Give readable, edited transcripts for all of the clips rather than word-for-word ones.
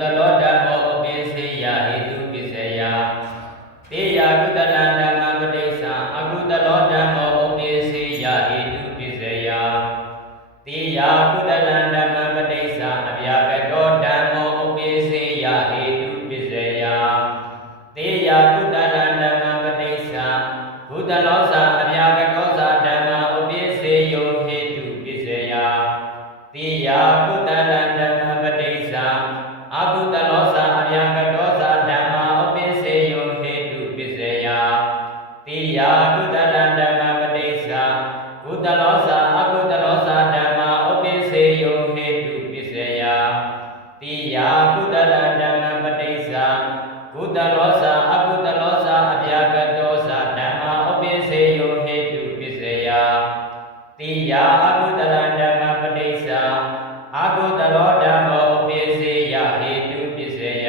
တလောဓမ္မောဥပိစ္ဆေယဟေတုပစ္စယတေယကုတလံဓမ္မပတိစ္ဆာအကုတလောဓမ္မောဥပိစ္ဆေယဟေတုပစ္စယတေယကုတလံဓမ္မပတိစ္ဆာအဗျာကတောဓမ္မောဥပိစ္ဆေယဟေတုပစ္စယတေယကုတလံဓမ္မပတိစ္ဆာကုတလောဇာအဗျာကတောဇာဓမ္မဥပိစ္ဆေယောဟေတုပစ္စယတေယကုတလံဓမ္မပတိစ္ဆာအကုတလောဇာအဗျာကတောဇာဓမ္မဥပိစ္ဆေယောဟေတုပစ္စယတေယကုတလံဓမ္မပတိစ္ဆာကုတလောဇာအကုတလောဇာဓမ္မဥပိစ္ဆေယောဟေတုပစ္စယတေယကုတလံဓမ္မပတိစ္ဆာကုတလောဇာအကုတလောဇာအဗျာကတောဇာဓမ္မဥပိစ္ဆေယောဟေတုပစ္စယတေယအကုတလံဓမ္မပတိစ္ဆာအကုတလောဓမ္မောဥပိစ္ဆေယဟေတုပစ္စယ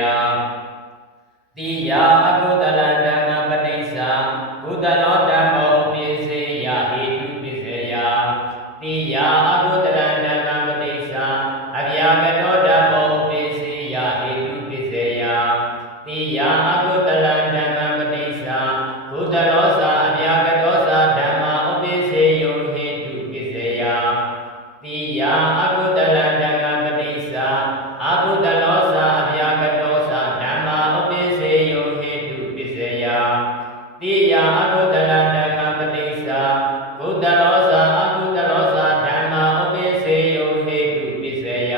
တေယအကုတလံဓမ္မပတိစ္ဆာကုတလောဓမ္မောဥပိစ္ဆေယဟေတုပစ္စယတေယအကုတလံဓမ္မပတိစ္ဆာအဗျာကတောဓမ္မောဥပိစ္ဆေယဟေတုပစ္စယတေယအကုတလံဓမ္မပတိစ္ဆာကုတလောဇာအဗျာကတောဇာဓမ္မဥပိစ္ဆေယောဟေတုပစ္စယတေယအကုတလံဓမ္မပတိစ္ဆာအကုတလောဇာအဗျာကတောဇာဓမ္မဥပိစ္ဆေယောဟေတုပစ္စယတေယအကုတလံဓမ္မပတိစ္ဆာကုတလောဇာအကုတလောဇာဓမ္မဥပိစ္ဆေယောဟေတုပစ္စယ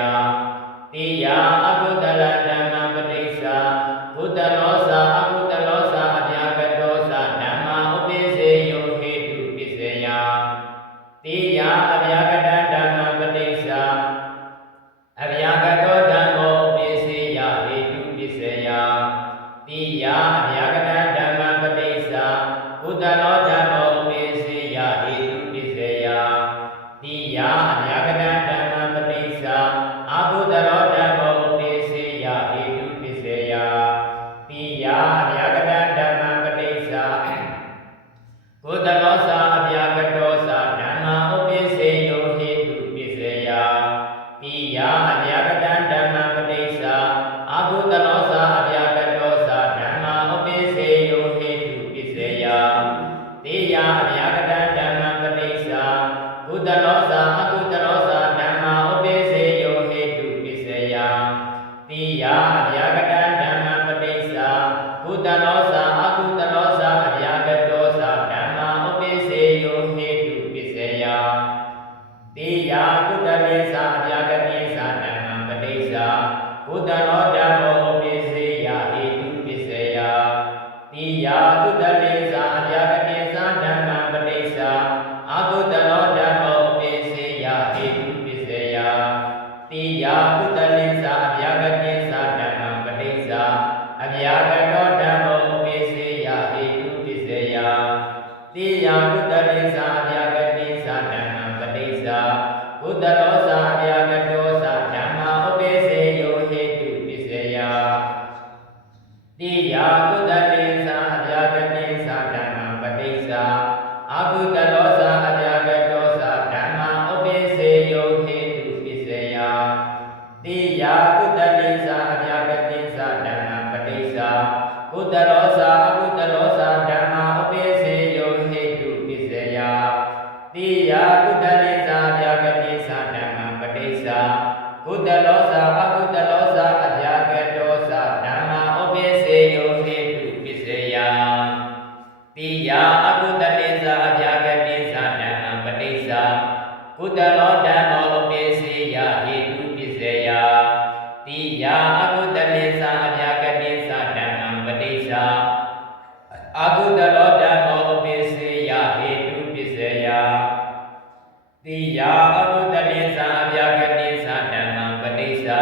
တေယအကုတလံဓမ္မပတိစ္ဆာကုတလောဇာအကုတလောဇာအဗျာကတောဇာဓမ္မဥပိစ္ဆေယောဟေတုပစ္စယတေယအဗျာကတံဓမ္မပတိစ္ဆာအဗျာကတောဓမ္မောဥပိစ္ဆေယဟေတုပစ္စယတေယအဗျာကတံဓမ္မပတိစ္ဆာကုတလောဓမ္မောဥပိစ္ဆေယဟေတုပစ္စယတေယအဗျာကတံဓမ္မပတိစ္ဆာအကုတလောဓမ္မောဥပိစ္ဆေယဟေတုပစ္စယတေယအဗျာကတံဓမ္မပတိစ္ဆာကုတလောဇာအဗျာကတောဇာဓမ္မဥပိစ္ဆေယောဟေတုပစ္စယတေယအဗျာကတံဓမ္မပတိစ္ဆာအကုတလောဇာအဗျာကတောဇာဓမ္မဥပိစ္ဆေယောဟေတုပစ္စယတေယအဗျာကတံဓမ္မပတိစ္ဆာကုတလောဇာအကုတလောဇာဓမ္မဥပိစ္ဆေယောဟေတုပစ္စယတေယအဗျာကတံဓမ္မပတိစ္ဆာကုတလောဇာအကုတလောဇာအဗျာကတောဇာဓမ္မဥပိစ္ဆေယောဟေတုပစ္စယတေယကုတလေဇာအဗျာကတိဇာဓမ္မပတိစ္ဆာကုတလောဓမ္မောဥပိစ္ဆေယဟေတုပစ္စယတေယကုတလေဇာအဗျာကတိဇာဓမ္မပတိစ္ဆာအကုတလောဓမ္မောဥပိစ္ဆေယဟေတုပစ္စယတေယကုတလေဇာအဗျာကတိဇာဓမ္မပတိစ္ဆာအဗျာကတောဓမ္မောဥပိစ္ဆေယဟေတုပစ္စယတေယကုတလေဇာအဗျာကတိဇာဓမ္မပတိစ္ဆာကုတလောဇာအဗျာကတောဇာဓမ္မဥပိစ္ဆေယောဟေတုပစ္စယတေယကုတလေဇာအဗျာကတိဇာဓမ္မပတိစ္ဆာအကုတလောဇာအဗျာကတောဇာဓမ္မဥပိစ္ဆေယောဟေတုပစ္စယတေယကုတလေဇာအဗျာကတိဇာဓမ္မပတိစ္ဆာကုတလောဇာအကုတလောဇာဓမ္မဥပိစ္ဆေယောဟေတုပစ္စယတေယကုတလေဇာအဗျာကတိဇာဓမ္မပတိစ္ဆာကုတလောဇာအကုတလောဇာအဗျာကတောဇာဓမ္မဥပိစ္ဆေယောဟေတုပစ္စယတေယအကုတလေဇာအဗျာကတိဇာဓမ္မပတိစ္ဆာကုတလောဓမ္မောဥပိစ္ဆေယဟေတုပစ္စယတေယအကုတလေဇာအဗျာကတိဇာဓမ္မပတိစ္ဆာအကုတလောဓမ္မောဥပိစ္ဆေယဟေတုပစ္စယတေယအကုတလေဇာအဗျာကတိဇာဓမ္မပတိစ္ဆာ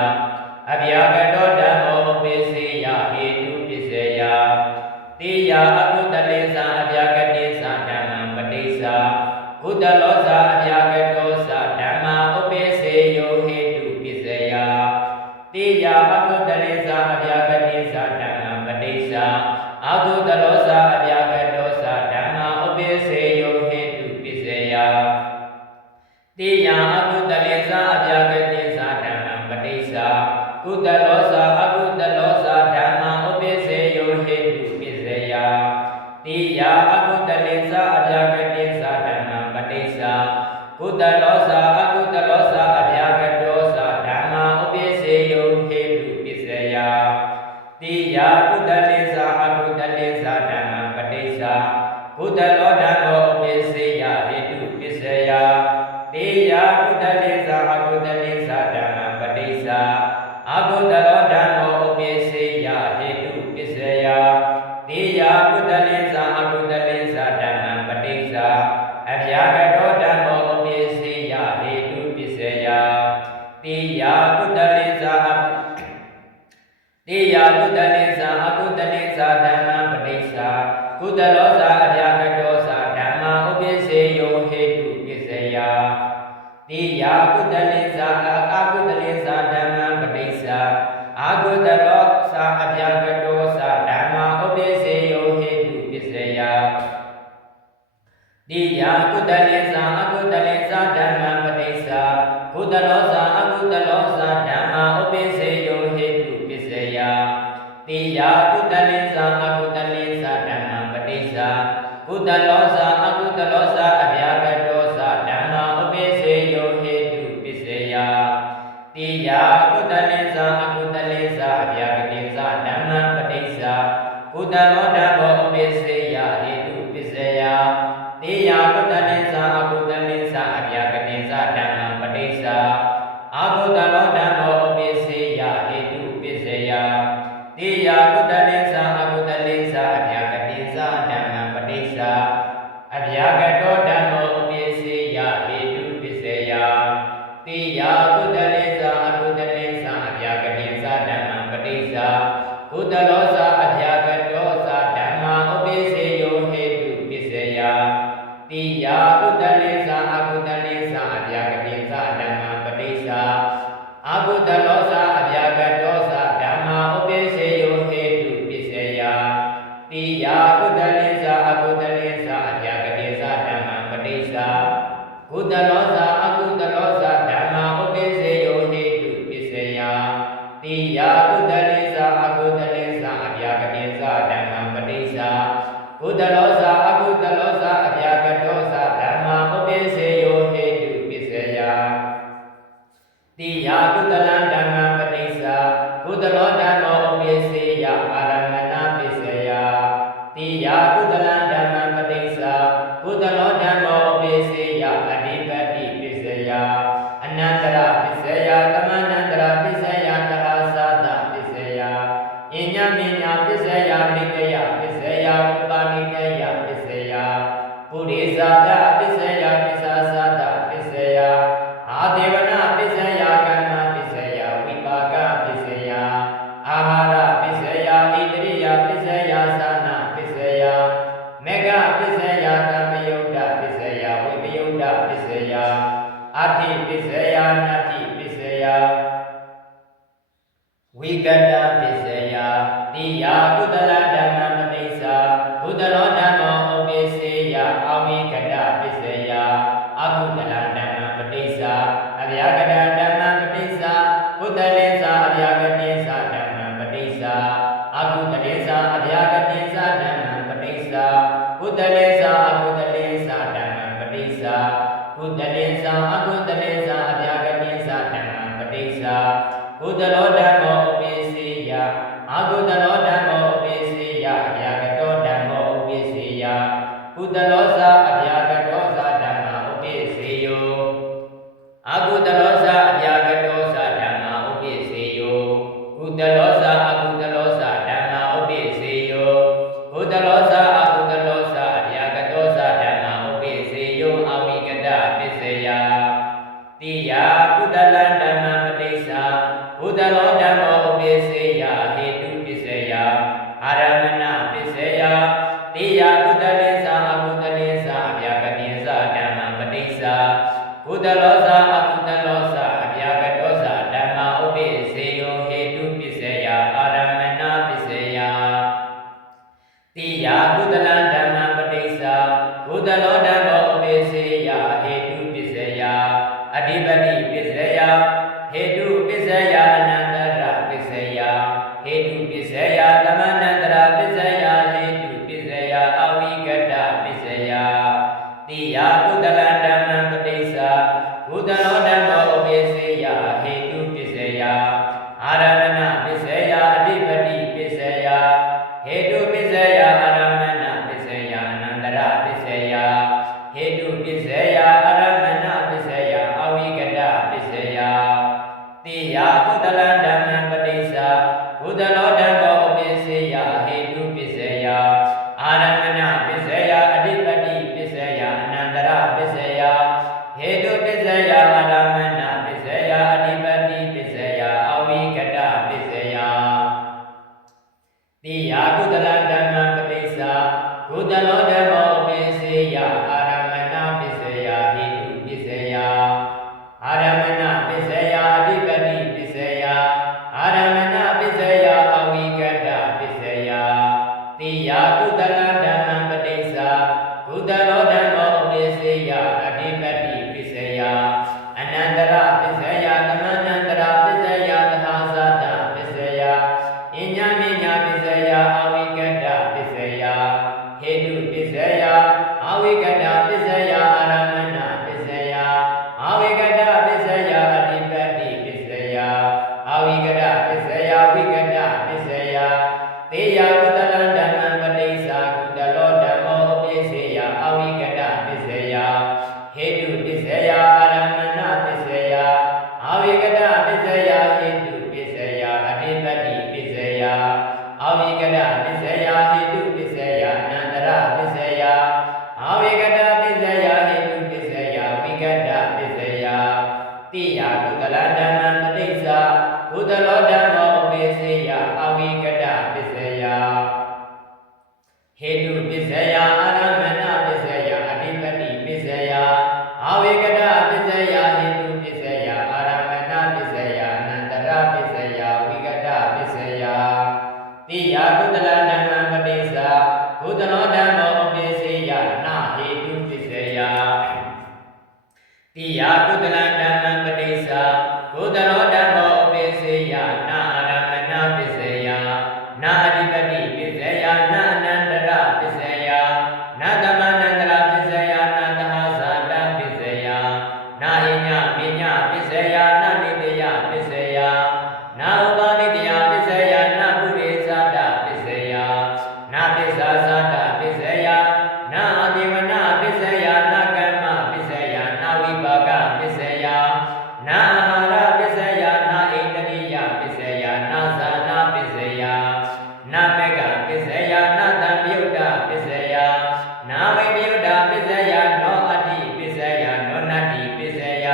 အဗျာကတောဓမ္မောဥပိစ္ဆေယဟေတုပစ္စယတေယအကုတလေဇာအဗျာကတိဇာဓမ္မပတိစ္ဆာကုတလောဇာအဗျာကတောဇာဓမ္မဥပိစ္ဆေယောဟေတုပစ္စယတေယအကုတလေဇာအဗျာကတိဇာဓမ္မပတိစ္ဆာအကုတလောဇာအဗျာကတောဇာဓမ္မဥပိစ္ဆေယောဟေတုပစ္စယတေယအကုတလေဇာအဗျာကတိဇာဓမ္မပတိစ္ဆာကုတလောဇာအကု ယတိယကုတလေသာအကုတလေသာဓမ္မပတိစ္ဆာကုတလောဓမ္မောဥပ္ပစေယဟေတုပစ္စယတေယကုတလေသာအကုတလေသာဓမ္မပတိစ္ဆာအကုတလောဓမ္မောဥပ္ပစေယဟေတုပစ္စယတေယကုတလေသာအကုတလေသာဓမ္မပတိစ္ဆာအဗျာကတောဓမ္မောဥပ္ပစေယဟေတုပစ္စယတေယကုတလေသာတေယကုတလေသာအကုတလေသာဓမ္မပတိစ္ဆာကုတလောသာအဗျာကတောသာဓမ္မဥပ္ပစေယောဟေတုပစ္စယတေယကုတလေသာအကုတလေသာဓမ္မပတိစ္ဆာအာကုတလောသာအဗျာကတောသာဓမ္မဥပ္ပစေယောဟေတုပစ္စယတေယကုတလေသာအကုတလေသာဓမ္မပတိစ္ဆာကုတလောသာအကုတလောသာဓမ္မဥပ္ပစေယောဟေတုပစ္စယတေယကုတလေသာအကုတလေသာဓမ္မပတိစ္ဆာကုတလောသာအကုတလောသာအဗျာကတောသာဓမ္မဥပ္ပစေယောဟေတုပစ္စယတေယကုတလေသာအကုတလေသာအဗျာကတိသာဓမ္မပတိစ္ဆာကုတလောဓမ္မောဥပ္ပစေယဟေတုပစ္စယတေယကုတလေသာအကုတလေသာအဗျာကတိသာဓမ္မပတိစ္ဆာအာကုတလောဓမ္မောဥပ္ပစေယဟေတုပစ္စယတေယကုတလေသာအကုတလေသာအဗျာကတိသာဓမ္မပတိစ္ဆာအဗျာကတောဓမ္မောဥပ္ပစေယဟေတုပစ္စယတေယကုတလေသာအကုတလေသာအဗျာကတိသာဓမ္မပတိစ္ဆာကုတလောသာအဗျာကတောသာဓမ္မဥပ္ပစေယောဟေတုပစ္စယတေယကုတလေသာအကုတလေသာအဗျာကတိသာဓမ္မပတိစ္ဆာအာကုတလောသာအဗျာကတောသာဓမ္မဥပ္ပစေယောဟေတုပစ္စယတေယကုတလေသာအကုတလေသာအဗျာကတိသာဓမ္မပတိစ္ဆာကုတလောသာအကုတလောသာဓမ္မဥပ္ပစေယောဟေတုပစ္စယတေယကုတလေသာအကုတလေသာအဗျာကတိသာဓမ္မပတိစ္ဆာကုတလောသာအကုတလောသာအဗျာကတောသာဓမ္မဥပ္ပစေယောဟေတုပစ္စယတေယကုတလံဓမ္မပတိစ္ဆာကုတလောဓမ္မောဥပ္ပစေယအာရမဏပစ္စယတေယကုတလံဓမ္မပတိစ္ဆာကုတလောဓမ္မောဥပ္ပစေယအဓိပတိပစ္စယအနန္တရပစ္စယသမန္တရပစ္စယတဟာသတပစ္စယအညမေညပစ္စယမိတယပစ္စယဥပါနိတယပစ္စယပုရိသတပစ္စယပစ္ဆာသတပစ္စယအာဒေဝနာပစ္စယကမ္မပစ္စယဝိပါကပစ္စယအာဟာရပစ္စယဣတရိယပစ္စယသာနာပစ္စယမေဃပစ္စယတမယုဒ္ဓပစ္စယဝိပယုဒ္ဓပစ္စယအဋ္ဌိပစ္စယနတ္တိပစ္စယဝိကတပစ္စယတိယကုတလဓမ္မပတိစ္ဆာကုတလောဓမ္မောဥပ္ပစေယအဝိကတပစ္စယအကုတလဓမ္မပတိစ္ဆာအဗျာကတဓမ္မပတိစ္ဆာကုတလေသာအဗျာကတိသာဓမ္မပတိစ္ဆာအကုတလေသာအဗျာကတိသာဓမ္မပတိစ္ဆာကုတလေသာအကုတလေသာဓမ္မပတိစ္ဆာကုတလေသာအကုတလေသာအဗျာကတိသာဓမ္မပတိစ္ဆာကုတလောဓမ္မောဥပ္ပစေယအာကုတလောဓမ္မောဥပ္ပစေယအဗျာကတောဓမ္မောဥပ္ပစေယကုတလောသာအဗျာကတောသာဓမ္မဥပ္ပစေယောအာကုတလောသာအဗျာကတောသာဓမ္မဥပ္ပစေယောကုတလောသာအကုတလောသာဓမ္မဥပ္ပစေယောကုတလောသာအကုတလောသာအဗျာကတောသာဓမ္မဥပ္ပစေယောအဝိကတပစ္စယတိယကုတလံဓမ္မပတိစ္ဆာကုတလောဓမ္မောဥပ္ပစေယဟေတုပစ္စယအာရမဏပစ္စယတေယကုတလေသာအကုတလေသာအဗျာကတိသာဓမ္မပတိစ္ဆာကုတလောသာအကုတလောသာအဗျာကတောသာဓမ္မဥပ္ပစေယောဟေတုပစ္စယအာရမဏပစ္စယတေယကုတလံဓမ္မပတိစ္ဆာကုတလောဓမ္မောဥပ္ပစေယဟေတုပစ္စယအဓိပတိပစ္စယဟေတုပစ္စယအနန္တရပစ္စယဟေတုပစ္စယသမန္တရပစ္စယဟေတုပစ္စယအဝိကတပစ္စယတိယကုတလံဓမ္မပတိစ္ဆာကုတလောဓမ္မောဥပ္ပစေယဟေတုပစ္စယအာရမဏပစ္စယ ကုသလောဓမ္မောပစ္စယဟေတုပစ္စယအာရမဏပစ္စယအဓိပတိပစ္စယအနန္တရပစ္စယဟေတုပစ္စယအာရမဏပစ္စယအဓိပတိပစ္စယအဝိကတပစ္စယတိယကုသလဓမ္မပတိစ္ဆာကုသလောဓမ္မောပစ္စယအာရမဏပစ္စယဟေတုပစ္စယအာရမဏပစ္စယအဓိပတိပစ္စယအာရမဏပစ္စယအဝိကတပစ္စယတိယကုသလဓမ္မပတိစ္ဆာကုသလောဓမ္မောပစ္စယအဓိပတိပစ္စယအနန္တရပစ္စယသမန္တရပစ္စယသဟာသတပစ္စယအညမညပစ္စယအဝိကတပစ္စယဟေတုပစ္စယအဝိကတပစ္စယအာရမဏပစ္စယအဝိကတပစ္စယအဓိပတိပစ္စယအဝိကတပစ္စယဝိကတပစ္စယတေယကုသလဓမ္မပတိစ္ဆာကုသလောဓမ္မောပစ္စယအဝိကတပစ္စယဟေတုပစ္စယအာရမဏပစ္စယအဝိကတပစ္စယဟေတုပစ္စယအဓိပတိပစ္စယအဝိကတပစ္စယဟေတုပစ္စယအနန္တရပစ္စယအဝိကတပစ္စယဟေတုပစ္စယဝိကတပစ္စယတိယကုသလဓမ္မပတိစ္ဆာကုသလောဓမ္မောပစ္စယအဝိကတပစ္စယဟေတုပစ္စယအာရမဏပစ္စယအဓိပတိပစ္စယအဝိကတပစ္စယဟေတုပစ္စယအာရမဏပစ္စယအနန္တရပစ္စယဝိကတပစ္စယတိယကုသလဓမ္မပတိစ္ဆာကုသလောဓမ္မောပစ္စယနာဟေတုပစ္စယတိယကုသလဓမ္မပတိစ္ဆာကုသလောဓမ္မောပစ္စယနာအာရမဏပစ္စယနာအဓိပတိပစ္စယနာအနန္တရပစ္စယနာသမန္တရပစ္စယနာသဟဇာတပစ္စယနာဟိညမိညပစ္စယနာနိတယပစ္စယနာဥပါနိတယပစ္စယနာပုရိသတပစ္စယနာပစ္ဆာသတပစ္စယနာအတိဝနာပစ္စယနာကမ္မပစ္စယနာဝိပါကပစ္စယနာအာဟာရပစ္စယနာဣန္ဒရိယပစ္စယနာဇာနာပစ္စယနာမေကပစ္စယနာတံမြုဒ္ဒပစ္စယနာဝိမြုဒ္ဒပစ္စယနောအတ္တိပစ္စယနောနတ္တိပစ္စယ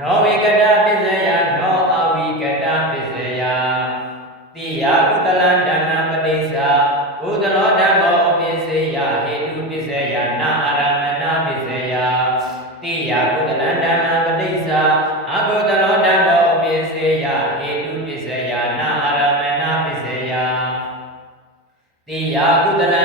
နောဝိကတပစ္စယနောအဝိကတပစ္စယတိယကုသလဓမ္မပတိစ္ဆာကုသလောဓမ္မောပစ္စယဟေတုပစ္စယနာအာရမဏပစ္စယတိယကုသလဓမ္မပတိစ္ဆာအကုသလောဓမ္မောပစ္စယဟေတုပစ္စယနာအာရမဏပစ္စယတိယကုသလ